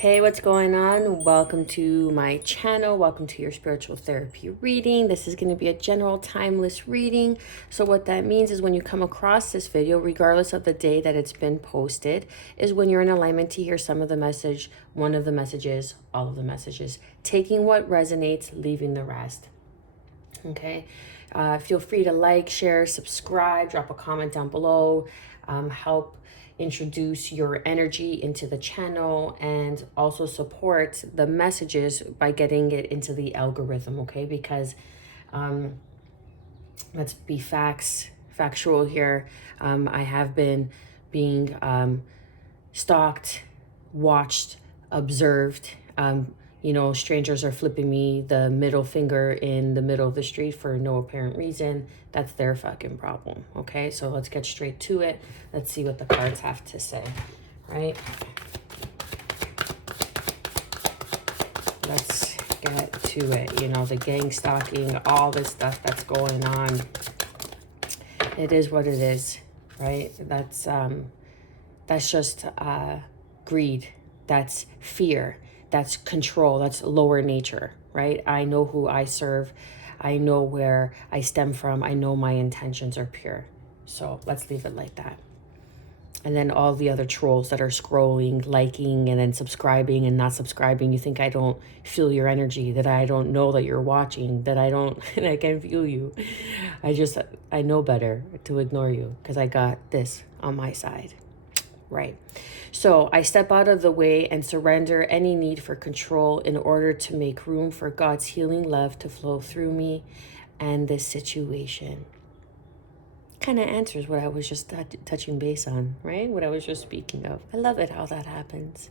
Hey, what's going on? Welcome to my channel. Welcome to your spiritual therapy reading. This is going to be a general timeless reading. So what that means is when you come across this video, regardless of the day that it's been posted, is when you're in alignment to hear some of the message, one of the messages, all of the messages, taking what resonates, leaving the rest. Okay. Feel free to like, share, subscribe, drop a comment down below, help introduce your energy into the channel, and also support the messages by getting it into the algorithm. Okay, because let's be factual here. I have been being stalked, watched, observed. Strangers are flipping me the middle finger in the middle of the street for no apparent reason. That's their fucking problem. Okay, so let's get straight to it. Let's see what the cards have to say, right? Let's get to it. You know, the gang stalking, all this stuff that's going on. It is what it is, right? That's just greed. That's fear. That's control. That's lower nature, right? I know who I serve. I know where I stem from. I know my intentions are pure. So let's leave it like that. And then all the other trolls that are scrolling, liking, and then subscribing and not subscribing. You think I don't feel your energy, that I don't know that you're watching, that I can't feel you. I know better to ignore you because I got this on my side. Right. So I step out of the way and surrender any need for control in order to make room for God's healing love to flow through me and this situation. Kind of answers what I was just touching base on, right? What I was just speaking of. I love it how that happens.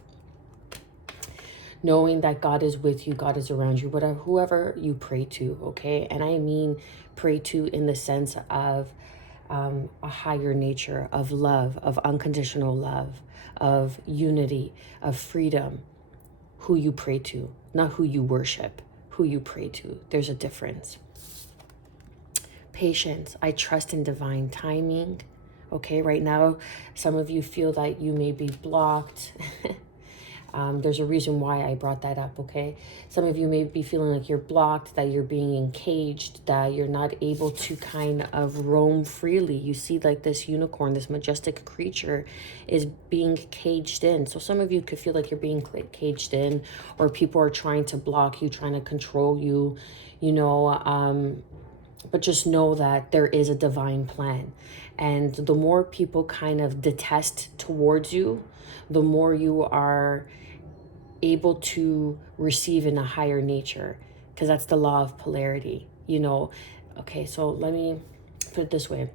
Knowing that God is with you, God is around you, whatever, whoever you pray to, okay? And I mean pray to in the sense of a higher nature of love, of unconditional love, of unity, of freedom. Who you pray to, not who you worship, who you pray to. There's a difference. Patience. I trust in divine timing. Okay, right now, some of you feel that you may be blocked. There's a reason why I brought that up, okay? Some of you may be feeling like you're blocked, that you're being encaged, that you're not able to kind of roam freely. You see like this unicorn, this majestic creature is being caged in. So some of you could feel like you're being caged in, or people are trying to block you, trying to control you, but just know that there is a divine plan. And the more people kind of detest towards you, the more you are able to receive in a higher nature, because that's the law of polarity, Okay, so let me put it this way.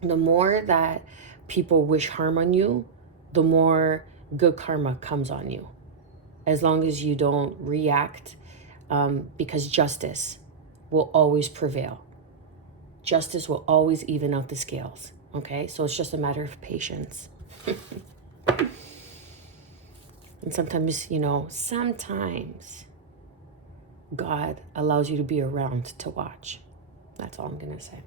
The more that people wish harm on you, the more good karma comes on you, as long as you don't react, because justice will always prevail. Justice will always even out the scales, okay? So it's just a matter of patience. And sometimes, sometimes God allows you to be around to watch. That's all I'm going to say.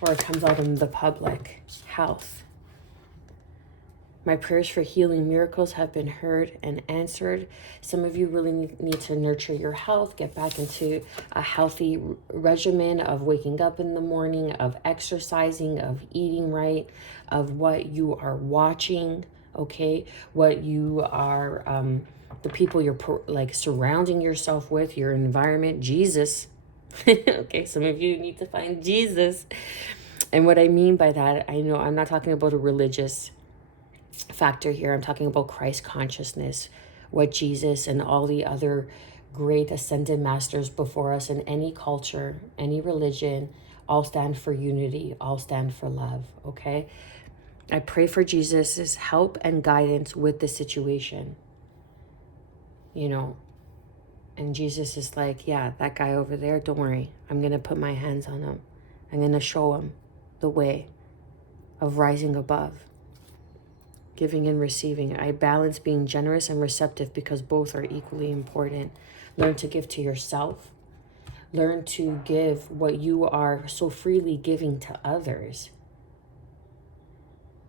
Or it comes out in the public. Health. My prayers for healing miracles have been heard and answered. Some of you really need to nurture your health, get back into a healthy regimen of waking up in the morning, of exercising, of eating right, of what you are watching, okay? What you are, the people you're surrounding yourself with, your environment, Jesus. Okay, some of you need to find Jesus. And what I mean by that, I know I'm not talking about a religious factor here. I'm talking about Christ consciousness, what Jesus and all the other great ascended masters before us in any culture, any religion, all stand for unity, all stand for love, okay? I pray for Jesus's help and guidance with the situation, and Jesus is like, yeah, that guy over there, don't worry. I'm going to put my hands on him. I'm going to show him the way of rising above. Giving and receiving. I balance being generous and receptive because both are equally important. Learn to give to yourself. Learn to give what you are so freely giving to others.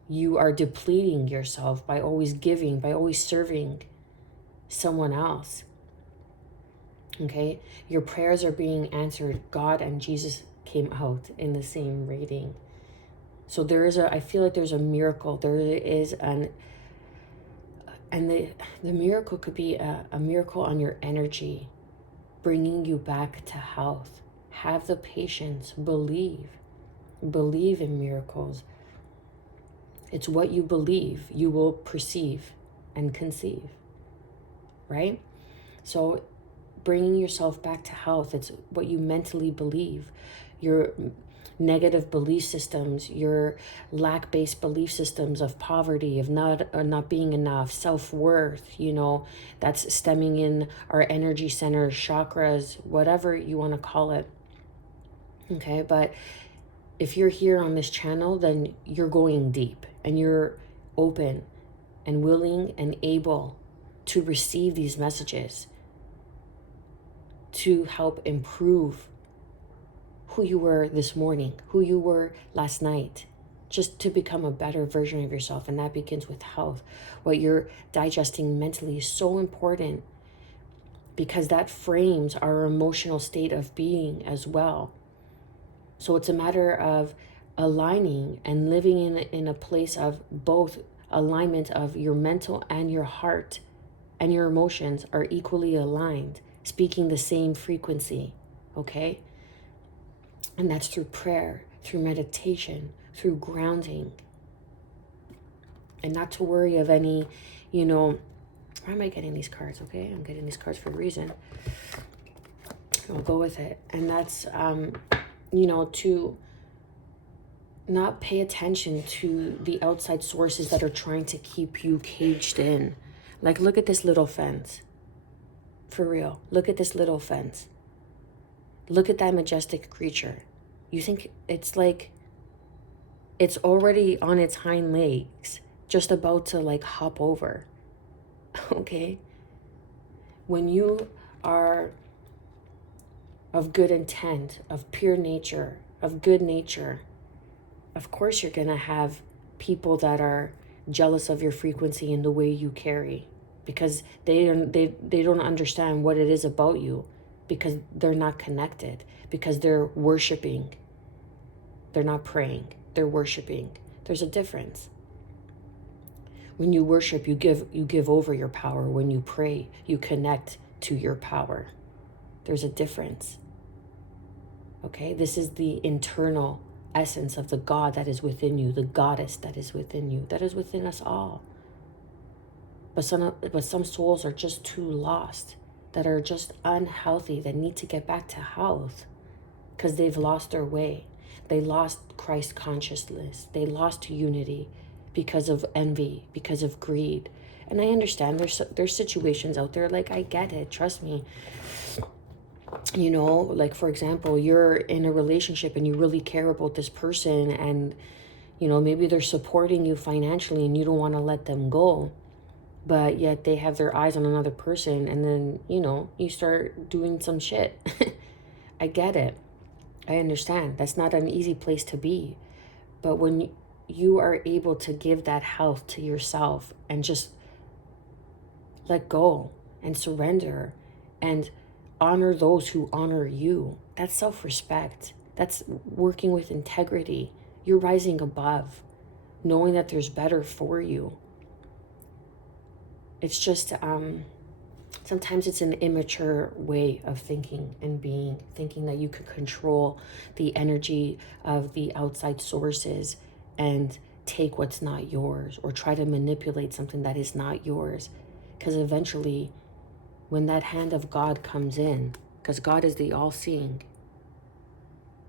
you are depleting yourself by always giving, by always serving someone else. Okay? Your prayers are being answered. God and Jesus came out in the same reading. So I feel like there's a miracle. There is and the miracle could be a miracle on your energy, bringing you back to health. Have the patience, believe in miracles. It's what you believe you will perceive and conceive, right? So bringing yourself back to health, it's what you mentally believe. Your negative belief systems, your lack-based belief systems of poverty, of not being enough, self-worth, that's stemming in our energy centers, chakras, whatever you want to call it. Okay, but if you're here on this channel, then you're going deep and you're open and willing and able to receive these messages to help improve who you were this morning, who you were last night, just to become a better version of yourself. And that begins with health. What you're digesting mentally is so important because that frames our emotional state of being as well. So it's a matter of aligning and living in a place of both alignment of your mental and your heart and your emotions are equally aligned, speaking the same frequency, okay? And that's through prayer, through meditation, through grounding. And not to worry of any, why am I getting these cards, okay? I'm getting these cards for a reason. I'll go with it. And that's, to not pay attention to the outside sources that are trying to keep you caged in. Like, look at this little fence. For real. Look at this little fence. Look at that majestic creature. You think it's like, it's already on its hind legs, just about to like hop over. Okay? When you are of good intent, of pure nature, of good nature, of course you're going to have people that are jealous of your frequency and the way you carry, because they don't understand what it is about you, because they're not connected, because they're worshiping. They're not praying, they're worshiping. There's a difference. When you worship, you give over your power. When you pray, you connect to your power. There's a difference. Okay? This is the internal essence of the God that is within you, the goddess that is within you, that is within us all. But some souls are just too lost, that are just unhealthy, that need to get back to health because they've lost their way. They lost Christ consciousness. They lost unity because of envy, because of greed. And I understand there's situations out there, like, I get it, trust me. Like, for example, you're in a relationship and you really care about this person, and maybe they're supporting you financially and you don't want to let them go, but yet they have their eyes on another person, and then you start doing some shit. I get it, I understand. That's not an easy place to be. But when you are able to give that health to yourself and just let go and surrender and honor those who honor you, that's self-respect. That's working with integrity. You're rising above, knowing that there's better for you. It's just sometimes it's an immature way of thinking and being, thinking that you can control the energy of the outside sources and take what's not yours, or try to manipulate something that is not yours. Because eventually, when that hand of God comes in, because God is the all-seeing,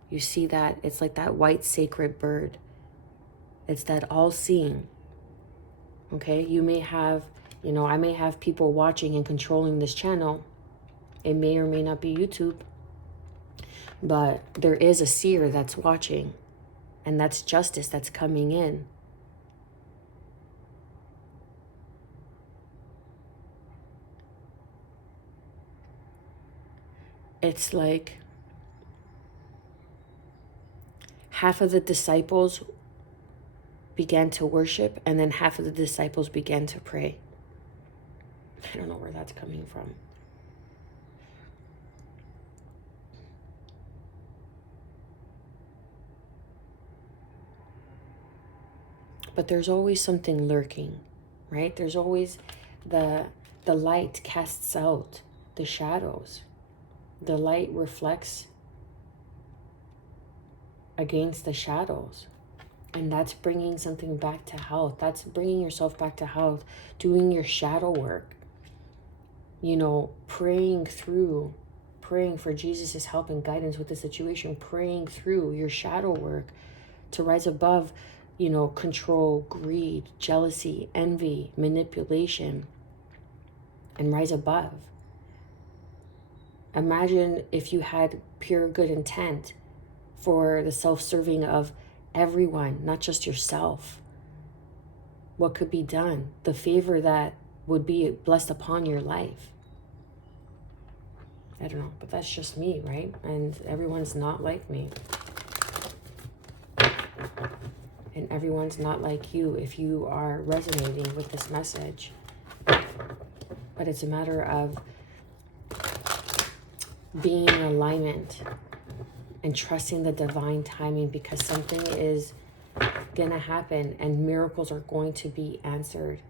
you see that it's like that white sacred bird. It's that all-seeing. Okay, you may have, I may have people watching and controlling this channel. It may or may not be YouTube, but there is a seer that's watching, and that's justice that's coming in. It's like half of the disciples began to worship, and then half of the disciples began to pray. I don't know where that's coming from. But there's always something lurking, right? There's always the light casts out the shadows. The light reflects against the shadows. And that's bringing something back to health. That's bringing yourself back to health, doing your shadow work. You know, praying for Jesus' help and guidance with the situation, praying through your shadow work to rise above, you know, control, greed, jealousy, envy, manipulation, and rise above. Imagine if you had pure good intent for the self-serving of everyone, not just yourself. What could be done? The favor that would be blessed upon your life. I don't know, but that's just me, right? And everyone's not like me. And everyone's not like you if you are resonating with this message. But it's a matter of being in alignment and trusting the divine timing, because something is gonna happen and miracles are going to be answered.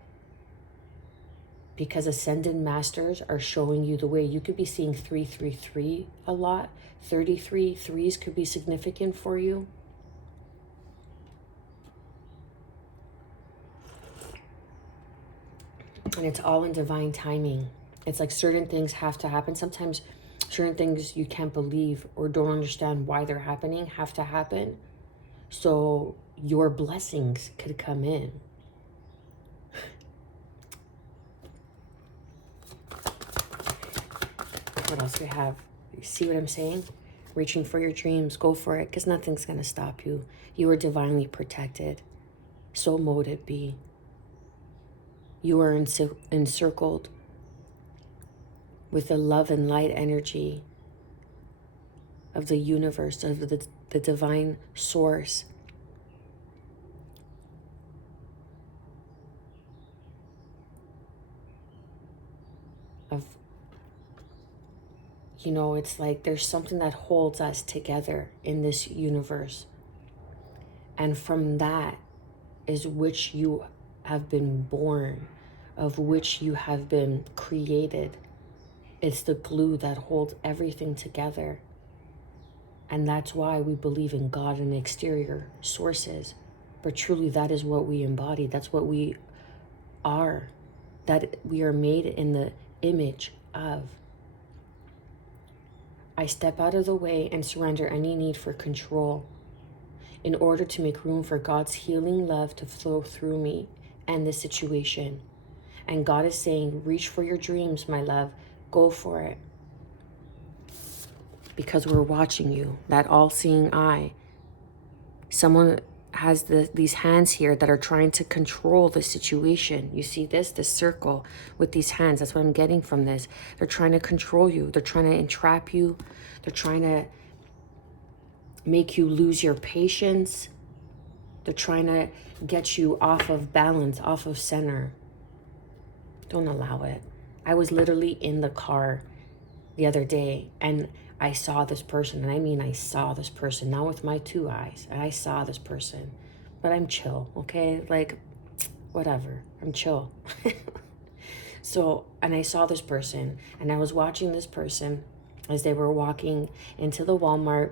Because ascended masters are showing you the way. You could be seeing 333 a lot. 33 threes could be significant for you. And it's all in divine timing. It's like certain things have to happen. Sometimes certain things you can't believe or don't understand why they're happening have to happen. So your blessings could come in. What else do we have? You see what I'm saying? Reaching for your dreams, go for it, because nothing's going to stop you. You are divinely protected. So mote it be. You are encircled with the love and light energy of the universe, of the divine source. Of, you know, it's like there's something that holds us together in this universe. And from that is which you have been born, of which you have been created. It's the glue that holds everything together. And that's why we believe in God and exterior sources. But truly, that is what we embody. That's what we are. That we are made in the image of. I step out of the way and surrender any need for control in order to make room for God's healing love to flow through me and this situation. And God is saying, reach for your dreams, my love. Go for it. Because we're watching you, that all-seeing eye. Someone has these hands here that are trying to control the situation. You see this circle with these hands. That's what I'm getting from this. They're trying to control you. They're trying to entrap you. They're trying to make you lose your patience. They're trying to get you off of balance, off of center. Don't allow it. I was literally in the car the other day and I saw this person, and I mean I saw this person, not with my two eyes. I saw this person, but I'm chill, okay? Like, whatever, I'm chill. So, and I saw this person, and I was watching this person as they were walking into the Walmart,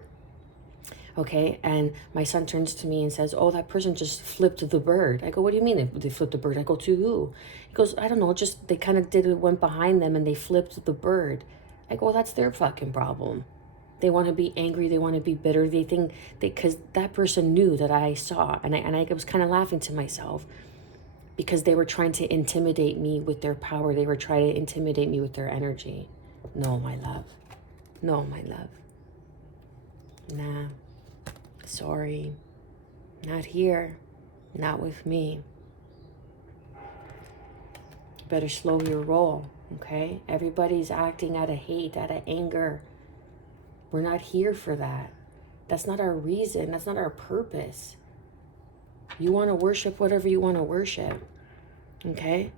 okay? And my son turns to me and says, oh, that person just flipped the bird. I go, what do you mean they flipped the bird? I go, to who? He goes, I don't know, just they kind of went behind them and they flipped the bird. I go, well, that's their fucking problem. They want to be angry. They want to be bitter. They think because that person knew that I saw. And I was kind of laughing to myself because they were trying to intimidate me with their power. They were trying to intimidate me with their energy. No, my love. No, my love. Nah. Sorry. Not here. Not with me. Better slow your roll. Okay? Everybody's acting out of hate, out of anger. We're not here for that. That's not our reason. That's not our purpose. You want to worship whatever you want to worship. Okay?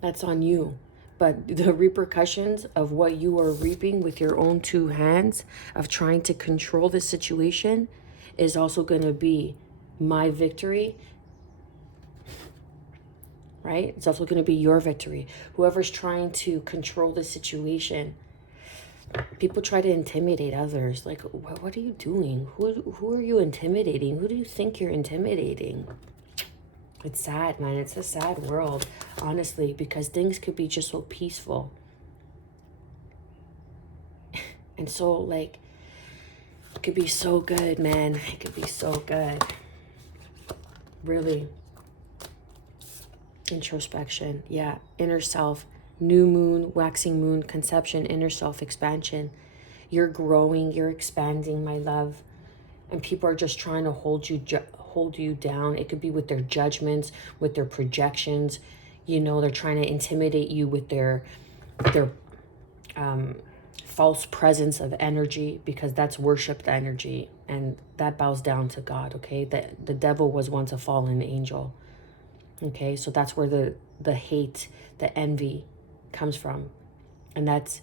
That's on you. But the repercussions of what you are reaping with your own two hands of trying to control the situation is also going to be my victory, right? It's also going to be your victory. Whoever's trying to control the situation, people try to intimidate others. Like, what are you doing? Who are you intimidating? Who do you think you're intimidating? It's sad, man. It's a sad world, honestly, because things could be just so peaceful. And so, like, it could be so good, man. It could be so good. Really. Introspection. Yeah. Inner self. New moon, waxing moon, conception, inner self expansion. You're growing. You're expanding, my love. And people are just trying to hold you down. It could be with their judgments, with their projections. You know, they're trying to intimidate you with their false presence of energy, because that's worshiped energy, and that bows down to God. Okay, the devil was once a fallen angel. Okay, so that's where the hate, the envy comes from, and that's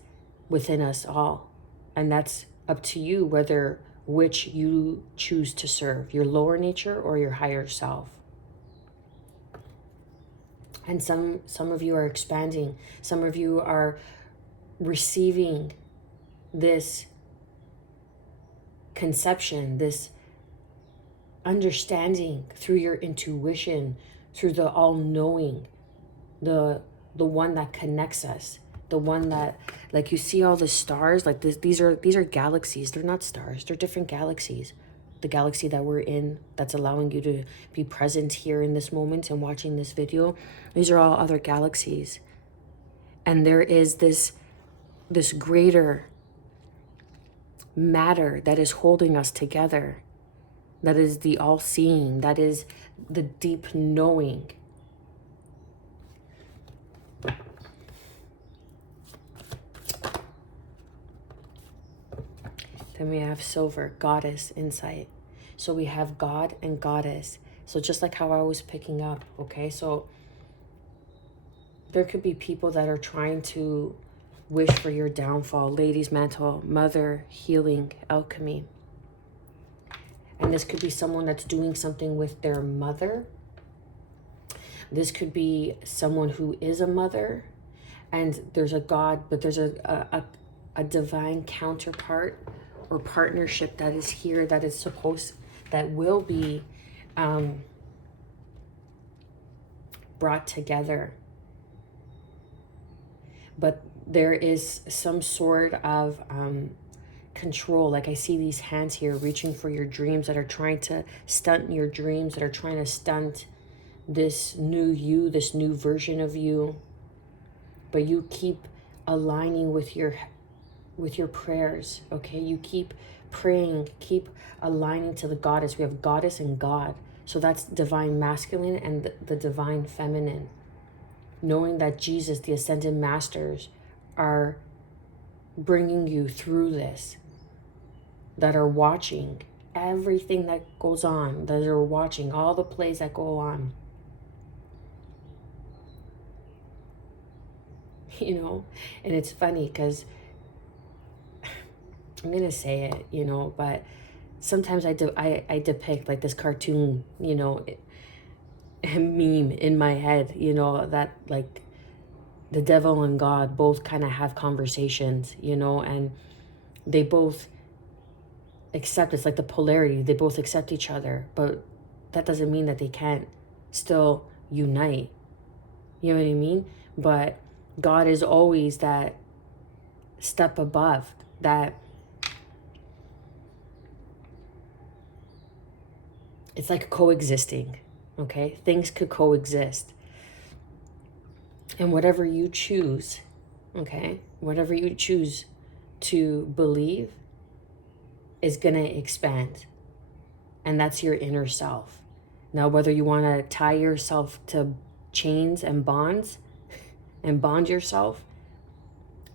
within us all, and that's up to you whether which you choose to serve, your lower nature or your higher self. And some of you are expanding. Some of you are receiving this conception, this understanding through your intuition, through the all-knowing, the one that connects us, the one that, like, you see all the stars, like this, these are galaxies. They're not stars, they're different galaxies. The galaxy that we're in, that's allowing you to be present here in this moment and watching this video, these are all other galaxies. And there is this greater matter that is holding us together, that is the all-seeing, that is the deep knowing. Then we have silver, goddess, insight. So we have God and goddess. So just like how I was picking up, okay? So there could be people that are trying to wish for your downfall. Ladies' mantle, mother, healing, alchemy. And this could be someone that's doing something with their mother. This could be someone who is a mother, and there's a God, but there's a divine counterpart or partnership that is here, that will be brought together. But there is some sort of control. Like, I see these hands here reaching for your dreams, that are trying to stunt your dreams, that are trying to stunt this new you, this new version of you. But you keep aligning with your prayers, okay? You keep praying, keep aligning to the goddess. We have goddess and God. So that's divine masculine and the divine feminine. Knowing that Jesus, the ascended masters, are bringing you through this, that are watching everything that goes on, that are watching all the plays that go on. You know, and it's funny because I'm gonna say it, you know, but sometimes I depict like this cartoon, you know, meme in my head, you know, that like the devil and God both kind of have conversations, you know, and they both accept. It's like the polarity, they both accept each other, but that doesn't mean that they can't still unite. You know what I mean? But God is always that step above, that it's like coexisting, okay? Things could coexist. And whatever you choose, okay, whatever you choose to believe is going to expand. And that's your inner self. Now, whether you want to tie yourself to chains and bonds and bond yourself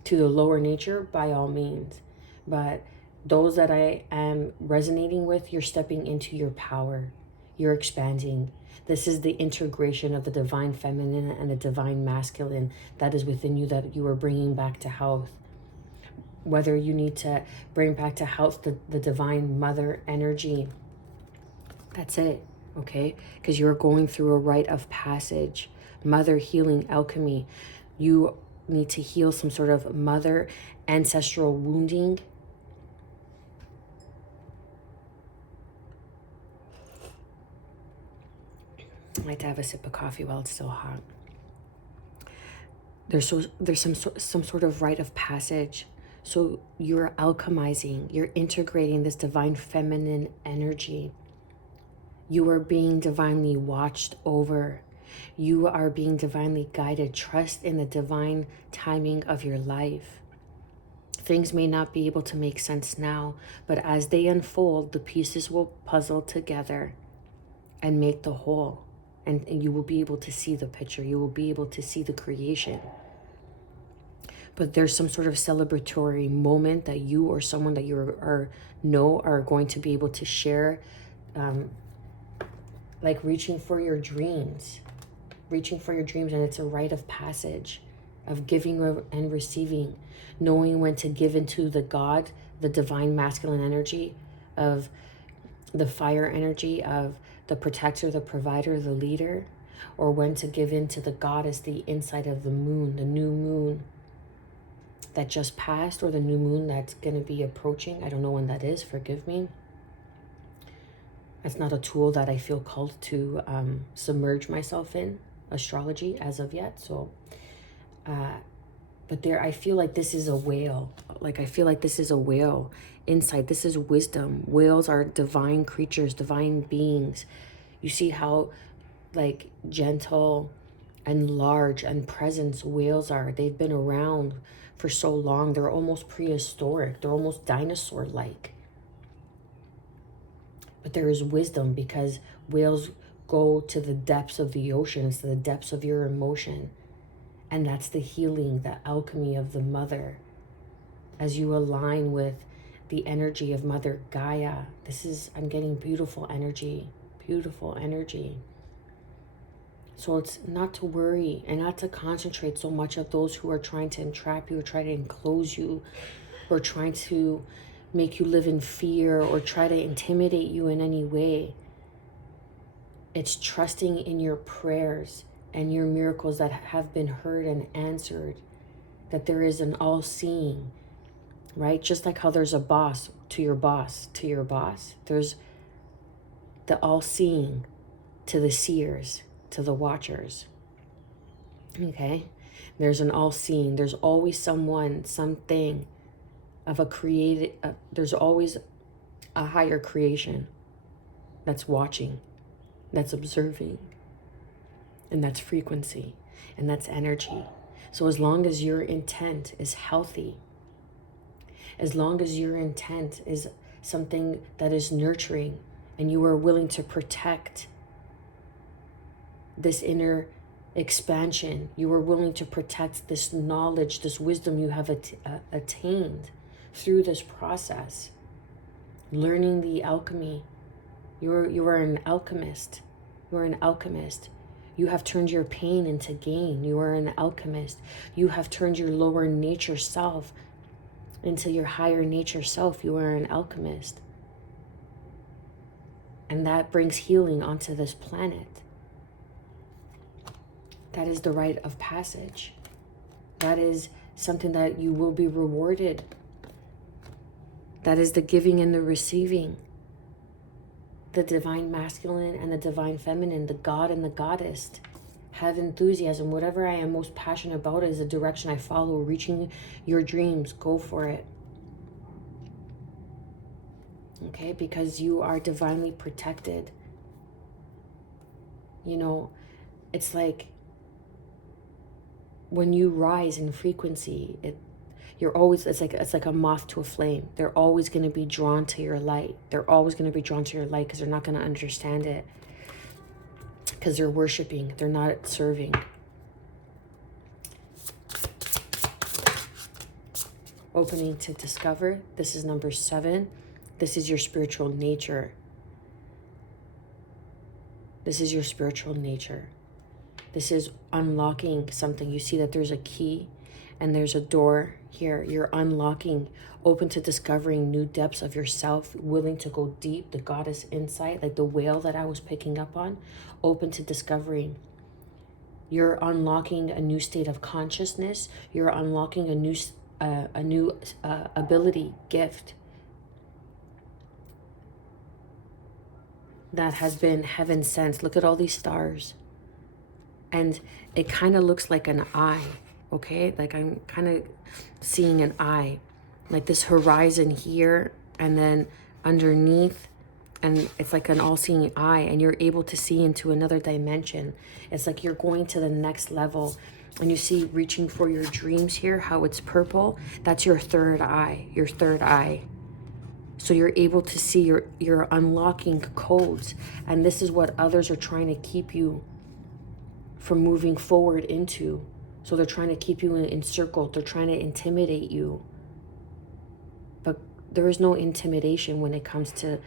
to the lower nature, by all means. But Those that I am resonating with, you're stepping into your power. You're expanding. This is the integration of the divine feminine and the divine masculine that is within you, that you are bringing back to health. Whether you need to bring back to health the divine mother energy, that's it, okay? Because you're going through a rite of passage. Mother healing alchemy. You need to heal some sort of mother ancestral wounding. I like to have a sip of coffee while it's still hot. There's some sort of rite of passage. So you're alchemizing, you're integrating this divine feminine energy. You are being divinely watched over. You are being divinely guided. Trust in the divine timing of your life. Things may not be able to make sense now, but as they unfold, the pieces will puzzle together and make the whole. And you will be able to see the picture. You will be able to see the creation. But there's some sort of celebratory moment that you or someone that you are going to be able to share, like reaching for your dreams. Reaching for your dreams, and it's a rite of passage of giving and receiving, knowing when to give into the God, the divine masculine energy of the fire energy of the protector, the provider, the leader, or when to give into the goddess, the inside of the moon, the new moon that just passed, or the new moon that's going to be approaching. I don't know when that is, forgive me. That's not a tool that I feel called to submerge myself in, astrology, as of yet. So, but there, I feel like this is a whale. Like, I feel like this is a whale insight. This is wisdom. Whales are divine creatures, divine beings. You see how, like, gentle and large and presence whales are. They've been around for so long. They're almost prehistoric. They're almost dinosaur-like. But there is wisdom, because whales go to the depths of the oceans, to the depths of your emotion. And that's the healing, the alchemy of the mother. As you align with the energy of Mother Gaia, I'm getting beautiful energy, beautiful energy. So it's not to worry and not to concentrate so much of those who are trying to entrap you, or try to enclose you, or trying to make you live in fear, or try to intimidate you in any way. It's trusting in your prayers and your miracles that have been heard and answered, that there is an all-seeing, right? Just like how there's a boss to your boss, there's the all-seeing to the seers, to the watchers, okay? There's an all-seeing. There's always someone, something of a created, there's always a higher creation that's watching, that's observing, and that's frequency, and that's energy. So as long as your intent is healthy, as long as your intent is something that is nurturing, and you are willing to protect this inner expansion, you are willing to protect this knowledge, this wisdom you have attained through this process, learning the alchemy. You are an alchemist. You are an alchemist. You have turned your pain into gain. You are an alchemist. You have turned your lower nature self into your higher nature self. You are an alchemist. And that brings healing onto this planet. That is the rite of passage. That is something that you will be rewarded. That is the giving and the receiving. The divine masculine and the divine feminine, the God and the goddess. Have enthusiasm. Whatever I am most passionate about is the direction I follow. Reaching your dreams, go for it. Okay, because you are divinely protected. You know, it's like when you rise in frequency, it's like a moth to a flame. They're always going to be drawn to your light. They're always going to be drawn to your light, because they're not going to understand it, because they're worshiping, they're not serving. opening to discover. This is number 7. This is your spiritual nature. This is your spiritual nature. This is unlocking something. You see that there's a key and there's a door here. You're unlocking, open to discovering new depths of yourself, willing to go deep, the goddess insight, like the whale that I was picking up on, open to discovering. You're unlocking a new state of consciousness. You're unlocking a new ability, gift that has been heaven sent. Look at all these stars. And it kind of looks like an eye, okay? Like I'm kind of seeing an eye, like this horizon here, and then underneath, and it's like an all-seeing eye, and you're able to see into another dimension. It's like you're going to the next level. And you see reaching for your dreams here, how it's purple. That's your third eye, your third eye. So you're able to see, you're unlocking codes. And this is what others are trying to keep you from moving forward into. So they're trying to keep you encircled. They're trying to intimidate you. But there is no intimidation when it comes to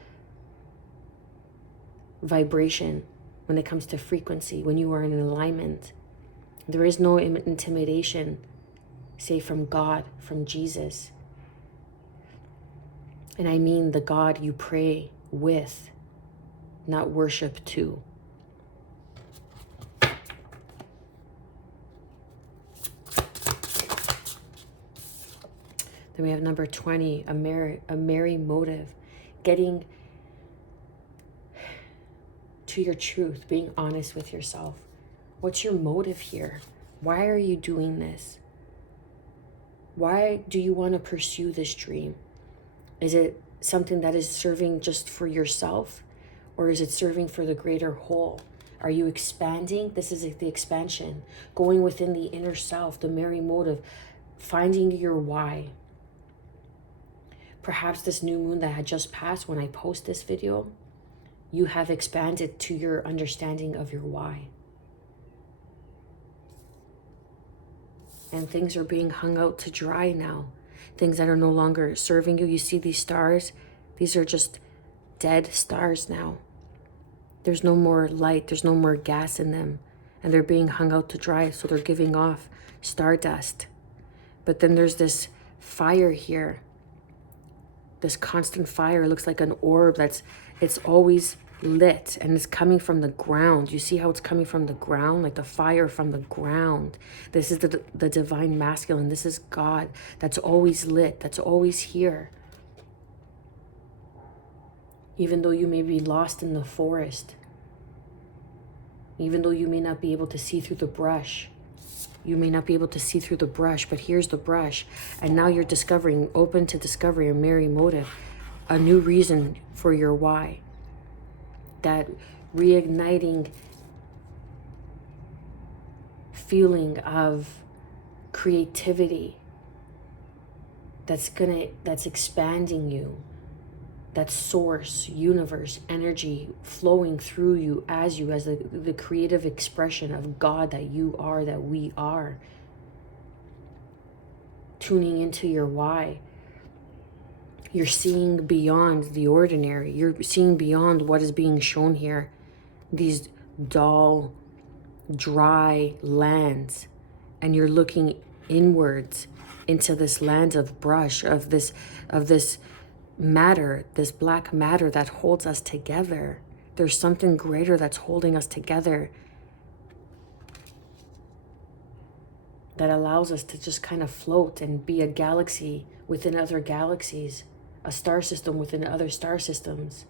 vibration, when it comes to frequency, when you are in alignment. There is no intimidation, say from God, from Jesus. And I mean the God you pray with, not worship to. Then we have number 20, a merry motive. Getting to your truth, being honest with yourself. What's your motive here? Why are you doing this? Why do you want to pursue this dream? Is it something that is serving just for yourself? Or is it serving for the greater whole? Are you expanding? This is the expansion. Going within the inner self, the merry motive. Finding your why. Perhaps this new moon that had just passed when I post this video, you have expanded to your understanding of your why. And things are being hung out to dry now. Things that are no longer serving you. You see these stars? These are just dead stars now. There's no more light. There's no more gas in them. And they're being hung out to dry. So they're giving off stardust. But then there's this fire here. This constant fire. It looks like an orb it's always lit, and it's coming from the ground. You see how it's coming from the ground, like the fire from the ground. This is the divine masculine. This is God that's always lit, that's always here. Even though you may be lost in the forest, even though you may not be able to see through the brush, but here's the brush. And now you're discovering, open to discovery, a merry motive, a new reason for your why. That reigniting feeling of creativity that's expanding you, that source, universe, energy flowing through you as the creative expression of God that you are, that we are. Tuning into your why. You're seeing beyond the ordinary. You're seeing beyond what is being shown here. These dull, dry lands. And you're looking inwards into this land of brush, of this matter, this black matter that holds us together. There's something greater that's holding us together, that allows us to just kind of float and be a galaxy within other galaxies, a star system within other star systems.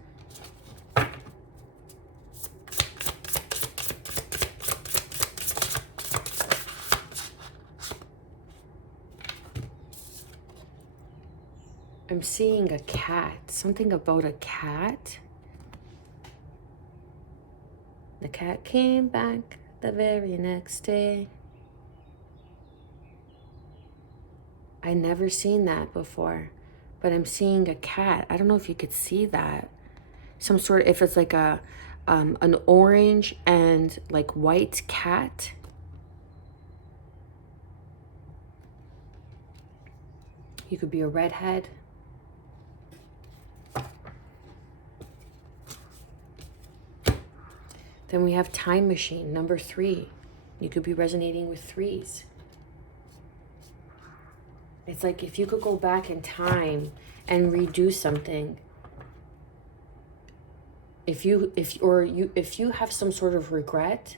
I'm seeing a cat, something about a cat. The cat came back the very next day. I never seen that before, but I'm seeing a cat. I don't know if you could see that. Some sort of, if it's like an orange and like white cat. You could be a redhead. Then we have time machine, number 3. You could be resonating with 3s. It's like if you could go back in time and redo something. If you have some sort of regret,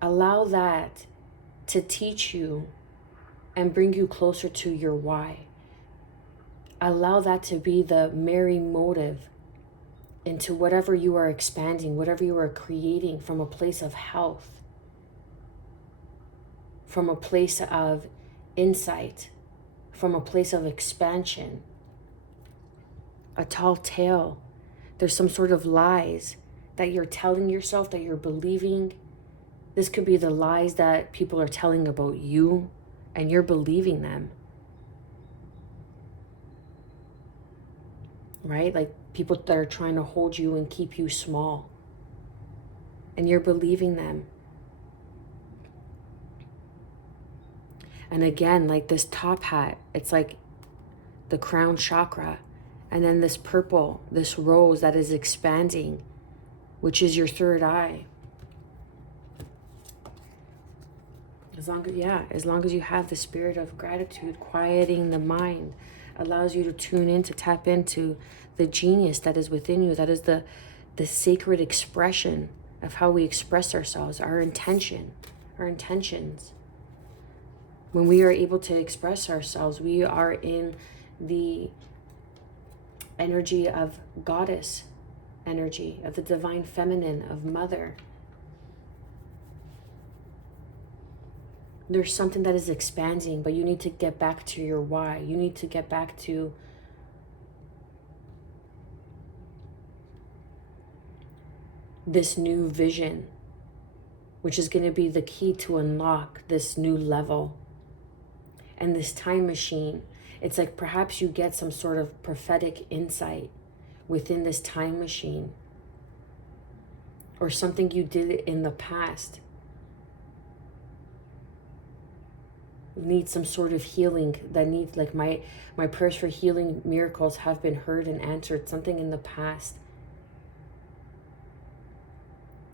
allow that to teach you and bring you closer to your why. Allow that to be the merry motive into whatever you are expanding, whatever you are creating from a place of health, from a place of insight, from a place of expansion. A tall tale. There's some sort of lies that you're telling yourself, that you're believing. This could be the lies that people are telling about you, and you're believing them. Right? Like people that are trying to hold you and keep you small, and you're believing them. And again, like this top hat, it's like the crown chakra. And then this purple, this rose that is expanding, which is your third eye. As long as you have the spirit of gratitude, quieting the mind, allows you to tune in, to tap into the genius that is within you. That is the sacred expression of how we express ourselves, our intentions. When we are able to express ourselves, we are in the energy of goddess energy, of the divine feminine, of mother. There's something that is expanding, but you need to get back to your why. You need to get back to this new vision, which is going to be the key to unlock this new level. And this time machine, it's like perhaps you get some sort of prophetic insight within this time machine, or something you did in the past needs some sort of healing, that needs, like my prayers for healing miracles have been heard and answered, something in the past,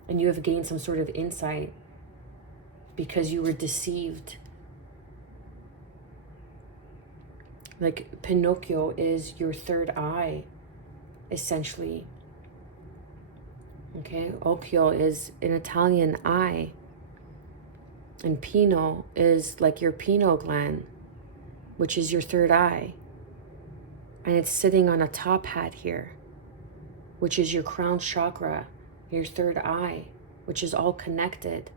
and you have gained some sort of insight because you were deceived. Like Pinocchio is your third eye, essentially. Okay, occhio is an Italian eye. And Pinot is like your pineal gland, which is your third eye. And it's sitting on a top hat here, which is your crown chakra, your third eye, which is all connected.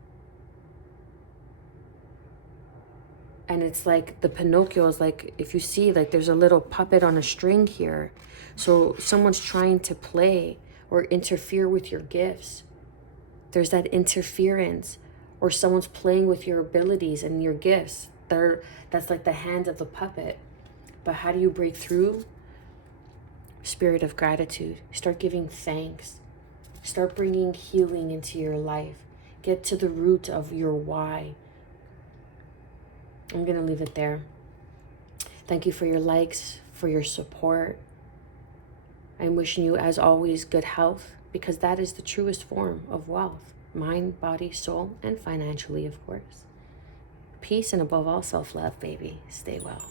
And it's like the Pinocchio is like, if you see, like there's a little puppet on a string here. So someone's trying to play or interfere with your gifts. There's that interference, or someone's playing with your abilities and your gifts. That's like the hand of the puppet. But how do you break through? Spirit of gratitude. Start giving thanks. Start bringing healing into your life. Get to the root of your why. I'm going to leave it there. Thank you for your likes, for your support. I'm wishing you, as always, good health, because that is the truest form of wealth. Mind, body, soul, and financially, of course. Peace, and above all, self-love, baby. Stay well.